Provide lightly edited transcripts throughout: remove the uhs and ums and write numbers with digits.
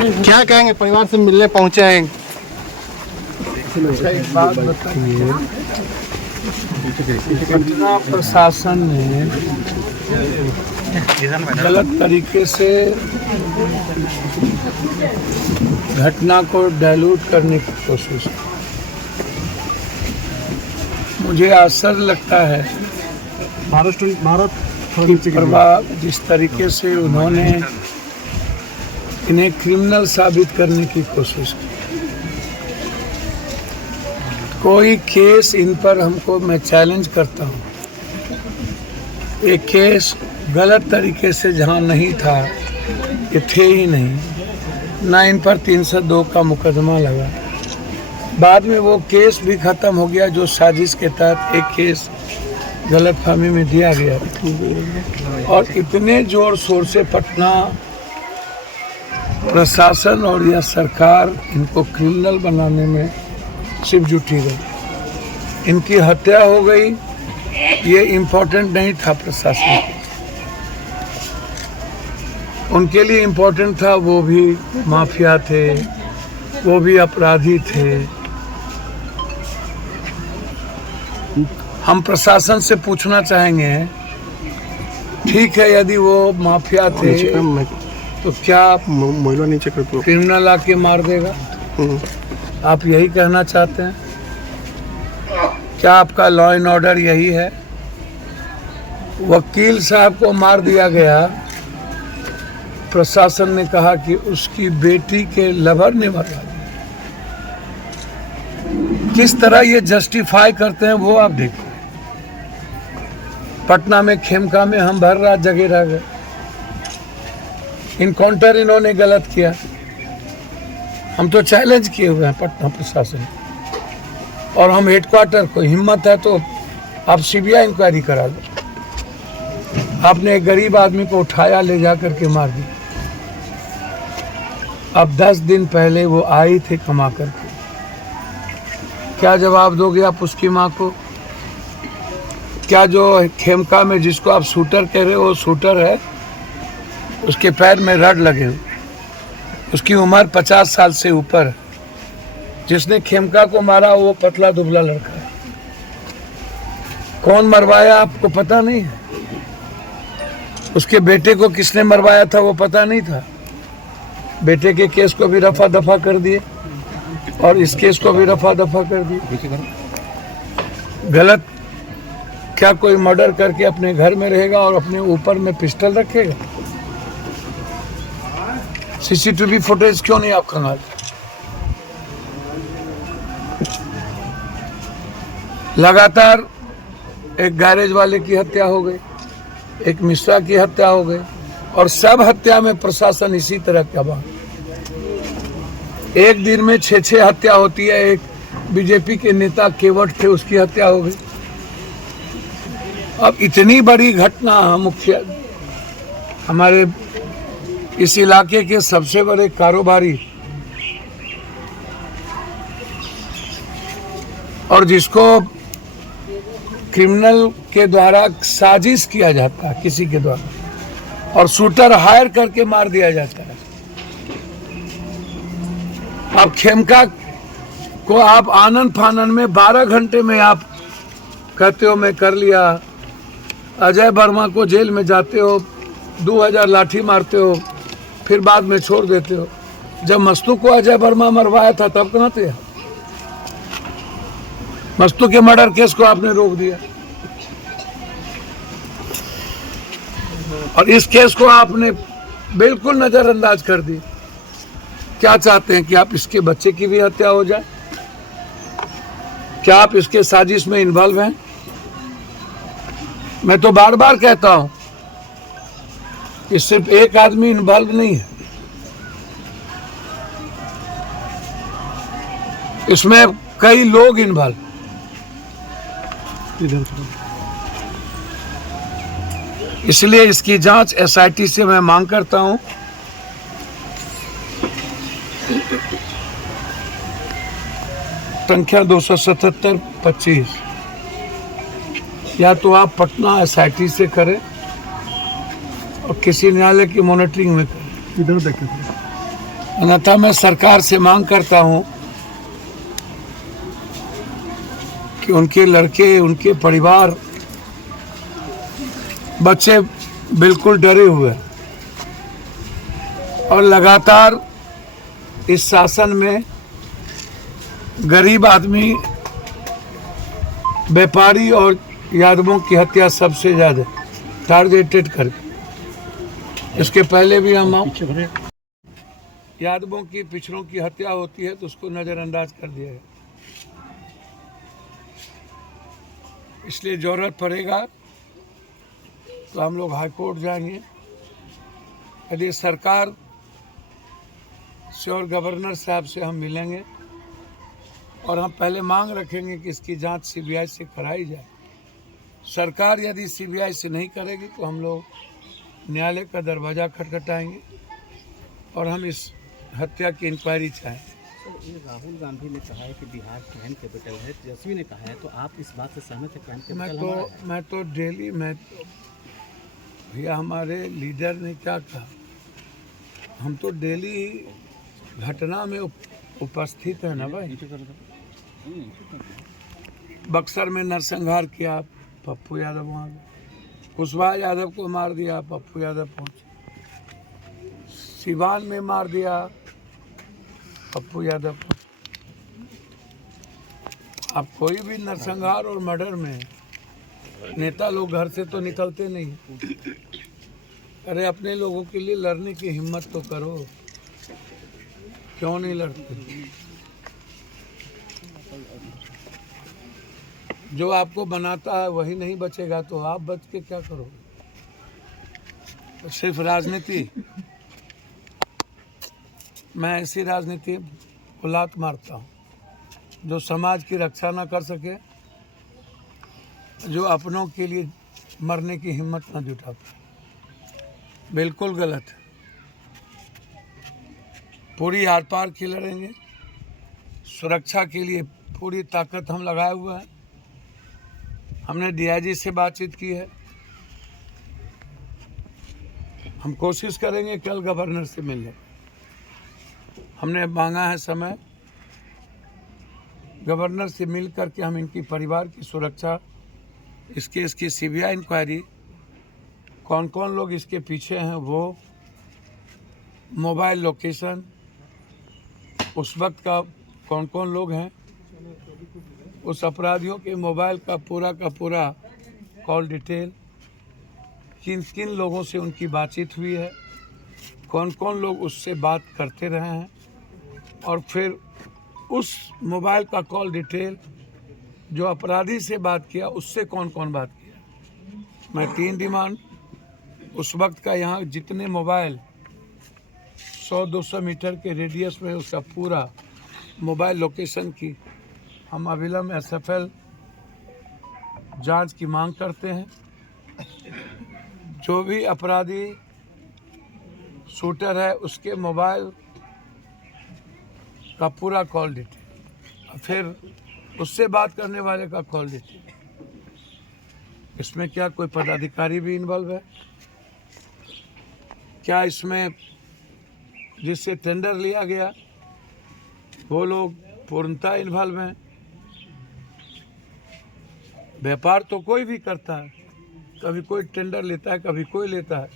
क्या कहेंगे, परिवार से मिलने पहुंचे हैं? एक बात बताइए, पटना प्रशासन ने गलत तरीके से घटना को डाइल्यूट करने की कोशिश की। मुझे आश्चर्य लगता है कि जिस तरीके से उन्होंने इन्हें क्रिमिनल साबित करने की कोशिश की। कोई केस इन पर हमको, मैं चैलेंज करता हूँ, एक केस गलत तरीके से जहाँ नहीं था, ये थे ही नहीं, ना इन पर 302 का मुकदमा लगा। बाद में वो केस भी ख़त्म हो गया जो साजिश के तहत एक केस गलतफहमी में दिया गया। और इतने जोर शोर से पटना प्रशासन और यह सरकार इनको क्रिमिनल बनाने में सिर्फ जुटी गई। इनकी हत्या हो गई, ये इम्पोर्टेंट नहीं था प्रशासन को। उनके लिए इम्पोर्टेंट था वो भी माफिया थे, वो भी अपराधी थे। हम प्रशासन से पूछना चाहेंगे, ठीक है यदि वो माफिया थे तो क्या क्रिमिनल आके मार देगा? आप यही कहना चाहते हैं? क्या आपका लॉ एंड ऑर्डर यही है? वकील साहब को मार दिया गया, प्रशासन ने कहा कि उसकी बेटी के लवर ने मरवा दिया। किस तरह ये जस्टिफाई करते हैं वो आप देखो। पटना में खेमका में हम भर रात जगे रह गए। इनकाउंटर इन्होंने गलत किया। हम तो चैलेंज किए हुए हैं पटना प्रशासन, और हम हेडक्वार्टर को, हिम्मत है तो आप सीबीआई इंक्वायरी करा दो। आपने एक गरीब आदमी को उठाया, ले जा करके मार दिया। अब 10 दिन पहले वो आई थे कमा करके, क्या जवाब दोगे आप उसकी माँ को? क्या जो खेमका में जिसको आप शूटर कह रहे हो वो शूटर है? उसके पैर में रड लगे हुए, उसकी उम्र 50 साल से ऊपर। जिसने खेमका को मारा वो पतला दुबला लड़का है। कौन मरवाया आपको पता नहीं है? उसके बेटे को किसने मरवाया था वो पता नहीं था? बेटे के केस को भी रफा दफा कर दिए और इस केस को भी रफा दफा कर दिए। गलत। क्या कोई मर्डर करके अपने घर में रहेगा और अपने ऊपर में पिस्टल रखेगा? सीसीटीवी फुटेज क्यों नहीं आप खंगालते? लगातार एक गैरेज वाले की हत्या हो गई, एक मिश्रा की हत्या हो गई, और सब हत्या में प्रशासन इसी तरह का बात। एक दिन में 6 हत्या होती है। एक बीजेपी के नेता केवट थे, उसकी हत्या हो गई। अब इतनी बड़ी घटना, मुख्य हमारे इस इलाके के सबसे बड़े कारोबारी और जिसको क्रिमिनल के द्वारा साजिश किया जाता है किसी के द्वारा, और शूटर हायर करके मार दिया जाता है। अब खेमका को आप आनंद फानन में 12 घंटे में आप कहते हो मैं कर लिया। अजय वर्मा को जेल में जाते हो, 2000 लाठी मारते हो, फिर बाद में छोड़ देते हो। जब मस्तू को अजय वर्मा मरवाया था तब कहाँ थे? मस्तू के मर्डर केस को आपने रोक दिया, और इस केस को आपने बिल्कुल नजरअंदाज कर दी। क्या चाहते हैं कि आप इसके बच्चे की भी हत्या हो जाए? क्या आप इसके साजिश में इन्वॉल्व हैं? मैं तो बार बार कहता हूं कि सिर्फ एक आदमी इन्वॉल्व नहीं है, इसमें कई लोग इन्वॉल्व। इसलिए इसकी जांच एसआईटी से मैं मांग करता हूं। संख्या 277-25, या तो आप पटना एसआईटी से करें और किसी न्यायालय की मॉनिटरिंग में करें। इधर देखें, अन्यथा मैं सरकार से मांग करता हूं कि उनके लड़के, उनके परिवार, बच्चे बिल्कुल डरे हुए हैं और लगातार इस शासन में गरीब आदमी, व्यापारी और यादवों की हत्या सबसे ज्यादा टारगेटेड करके। इसके पहले भी हम यादवों की, पिछड़ों की हत्या होती है तो उसको नजरअंदाज कर दिया है। इसलिए जरूरत पड़ेगा तो हम लोग हाईकोर्ट जाएंगे। यदि सरकार से और गवर्नर साहब से हम मिलेंगे और हम पहले मांग रखेंगे कि इसकी जांच सीबीआई से कराई जाए। सरकार यदि सीबीआई से नहीं करेगी तो हम लोग न्यायालय का दरवाज़ा खटखटाएंगे और हम इस हत्या की इंक्वायरी चाहेंगे। ये राहुल गांधी ने कहा है कि बिहार क्राइम कैपिटल है, तेजस्वी ने कहा है, तो आप इस बात से सहमत है? क्राइम कैपिटल मैं तो डेली भैया हमारे लीडर ने क्या कहा, हम तो डेली घटना में उपस्थित है ना भाई। बक्सर में नरसंहार किया, पप्पू यादव वहाँ गए। कुशवाहा यादव को मार दिया, पप्पू यादव पहुंचे। सिवान में मार दिया, पप्पू यादव पहुंचे। अब कोई भी नरसंहार और मर्डर में नेता लोग घर से तो निकलते नहीं। अरे अपने लोगों के लिए लड़ने की हिम्मत तो करो, क्यों नहीं लड़ते? जो आपको बनाता है वही नहीं बचेगा तो आप बच के क्या करोगे? सिर्फ राजनीति, मैं ऐसी राजनीति को लात मारता हूँ जो समाज की रक्षा ना कर सके, जो अपनों के लिए मरने की हिम्मत ना जुटा पाए। बिल्कुल गलत है। पूरी आर पार की लड़ेंगे, सुरक्षा के लिए पूरी ताकत हम लगाए हुए हैं। हमने डीआईजी से बातचीत की है, हम कोशिश करेंगे कल गवर्नर से मिलने। हमने मांगा है समय, गवर्नर से मिल करके हम इनकी परिवार की सुरक्षा, इस केस की सीबीआई इंक्वायरी, कौन कौन लोग इसके पीछे हैं वो, मोबाइल लोकेशन, उस वक्त का कौन कौन लोग हैं, उस अपराधियों के मोबाइल का पूरा कॉल डिटेल, किन किन लोगों से उनकी बातचीत हुई है, कौन कौन लोग उससे बात करते रहे हैं, और फिर उस मोबाइल का कॉल डिटेल जो अपराधी से बात किया उससे कौन कौन बात किया। मैं 3 डिमांड, उस वक्त का यहाँ जितने मोबाइल 100-200 मीटर के रेडियस में उसका पूरा मोबाइल लोकेशन की हम अविलंब SFL जांच की मांग करते हैं। जो भी अपराधी शूटर है उसके मोबाइल का पूरा कॉल डिटेल, फिर उससे बात करने वाले का कॉल डिटेल। इसमें क्या कोई पदाधिकारी भी इन्वॉल्व है? क्या इसमें जिससे टेंडर लिया गया वो लोग पूर्णतः इन्वॉल्व हैं? व्यापार तो कोई भी करता है, कभी कोई टेंडर लेता है, कभी कोई लेता है।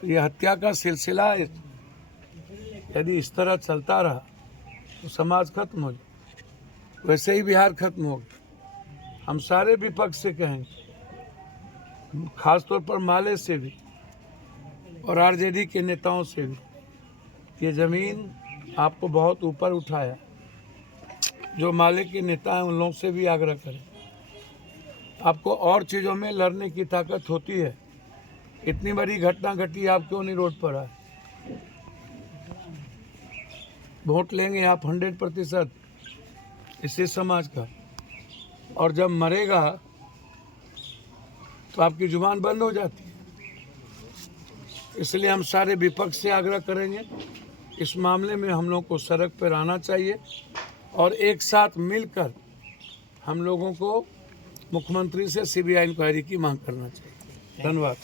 तो ये हत्या का सिलसिला यदि इस तरह चलता रहा तो समाज खत्म हो जाए, वैसे ही बिहार खत्म होगा। हम सारे विपक्ष से कहेंगे, खासतौर पर माले से भी और आरजेडी के नेताओं से भी, ये ज़मीन आपको बहुत ऊपर उठाया। जो माले के नेता हैं उन लोगों से भी आग्रह करें, आपको और चीज़ों में लड़ने की ताकत होती है। इतनी बड़ी घटना घटी, आप क्यों नहीं रोड पर आए? वोट लेंगे आप 100% इसी समाज का, और जब मरेगा तो आपकी जुबान बंद हो जाती है। इसलिए हम सारे विपक्ष से आग्रह करेंगे, इस मामले में हम लोग को सड़क पर आना चाहिए और एक साथ मिलकर हम लोगों को मुख्यमंत्री से सीबीआई इंक्वायरी की मांग करना चाहिए। धन्यवाद।